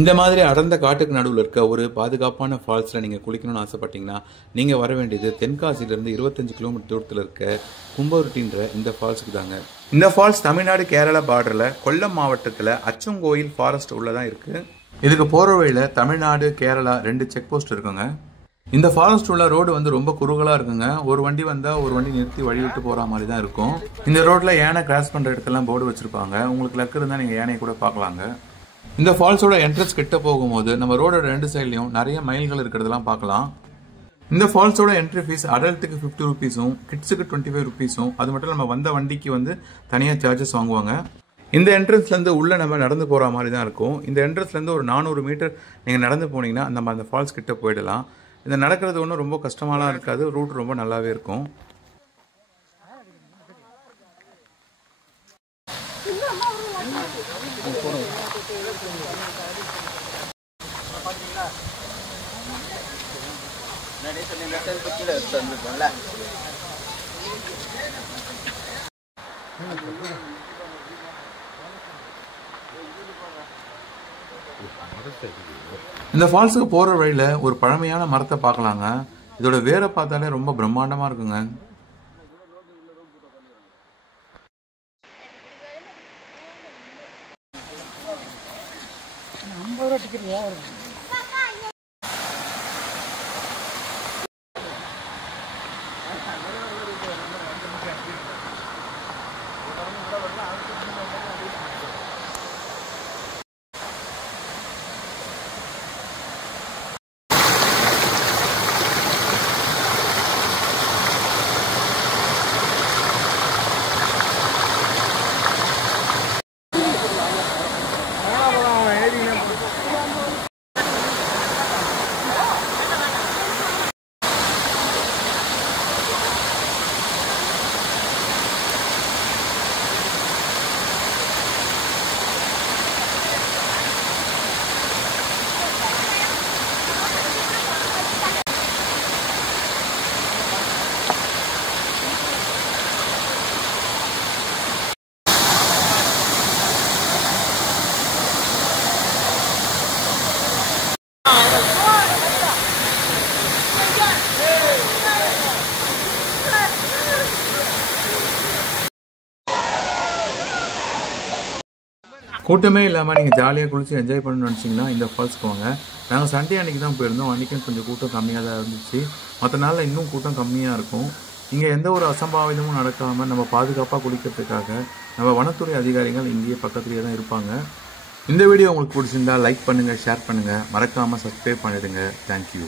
இந்த மாதிரி அடர்ந்த காட்டுக்கு நடுவில் இருக்க ஒரு பாதுகாப்பான ஃபால்ஸில் நீங்கள் குளிக்கணும்னு ஆசைப்பட்டீங்கன்னா நீங்கள் வர வேண்டியது தென்காசியிலேருந்து 25 கிலோமீட்டர் தூரத்தில் இருக்க கும்பருட்டின்ற இந்த ஃபால்ஸுக்கு தாங்க. இந்த ஃபால்ஸ் தமிழ்நாடு கேரளா பார்டரில் கொல்லம் மாவட்டத்தில் அச்சங்கோயில் ஃபாரஸ்ட் உள்ளதான் இருக்குது. இதுக்கு போகிற வழியில் தமிழ்நாடு கேரளா 2 செக் போஸ்ட் இருக்குங்க. இந்த ஃபாரஸ்ட் உள்ள ரோடு வந்து ரொம்ப குறுகலாக இருக்குங்க. ஒரு வண்டி வந்தால் ஒரு வண்டி நிறுத்தி வழி விட்டு போகிற மாதிரி தான் இருக்கும். இந்த ரோட்டில் யானை கிராஸ் பண்ணுற இடத்துலாம் போர்டு வச்சுருப்பாங்க. உங்களுக்கு லக்கு இருந்தால் நீங்கள் யானையை கூட பார்க்கலாங்க. இந்த ஃபால்ஸோட என்ட்ரன்ஸ் கிட்ட போகும்போது நம்ம ரோடோட 2 சைட்லையும் நிறைய மயில்கள் இருக்கிறதெல்லாம் பார்க்கலாம். இந்த ஃபால்ஸோட என்ட்ரி ஃபீஸ் அடல்ட்டுக்கு 50 ருபீஸும் கிட்ஸுக்கு 25 ருபீஸும், அது மட்டும் நம்ம வந்த வண்டிக்கு வந்து தனியாக சார்ஜஸ் வாங்குவாங்க. இந்த என்ட்ரன்ஸ்லேருந்து உள்ளே நம்ம நடந்து போகிற மாதிரி தான் இருக்கும். இந்த என்ட்ரன்ஸ்லேருந்து ஒரு 400 மீட்டர் நீங்கள் நடந்து போனீங்கன்னா நம்ம அந்த ஃபால்ஸ் கிட்ட போயிடலாம். இந்த நடக்கிறது ஒன்றும் ரொம்ப கஷ்டமாலாம் இருக்காது. ரூட் ரொம்ப நல்லாவே இருக்கும். இந்த ஃபால்ஸுக்கு போற வழியில ஒரு பழமையான மரத்தை பார்க்கலாங்க. இதோட வேரை பார்த்தாலே ரொம்ப பிரம்மாண்டமா இருக்குங்க. கூட்டமே இல்லாமல் நீங்கள் ஜாலியாக குளிச்சு என்ஜாய் பண்ணணும்னு நினச்சிங்கன்னா இந்த ஃபால்ஸ்க்கு வாங்க. நாங்கள் சண்டே அன்றைக்கி தான் போயிருந்தோம். அன்றைக்கும் கொஞ்சம் கூட்டம் கம்மியாக தான் இருந்துச்சு. மற்ற நாளில் இன்னும் கூட்டம் கம்மியாக இருக்கும். இங்கே எந்த ஒரு அசம்பாவிதமும் நடக்காமல் நம்ம பாதுகாப்பாக குளிக்கிறதுக்காக நம்ம வனத்துறை அதிகாரிகள் இங்கேயே பக்கத்துலேயே தான் இருப்பாங்க. இந்த வீடியோ உங்களுக்கு பிடிச்சிருந்தா லைக் பண்ணுங்கள், ஷேர் பண்ணுங்கள், மறக்காமல் சப்ஸ்கிரைப் பண்ணிடுங்க. தேங்க்யூ.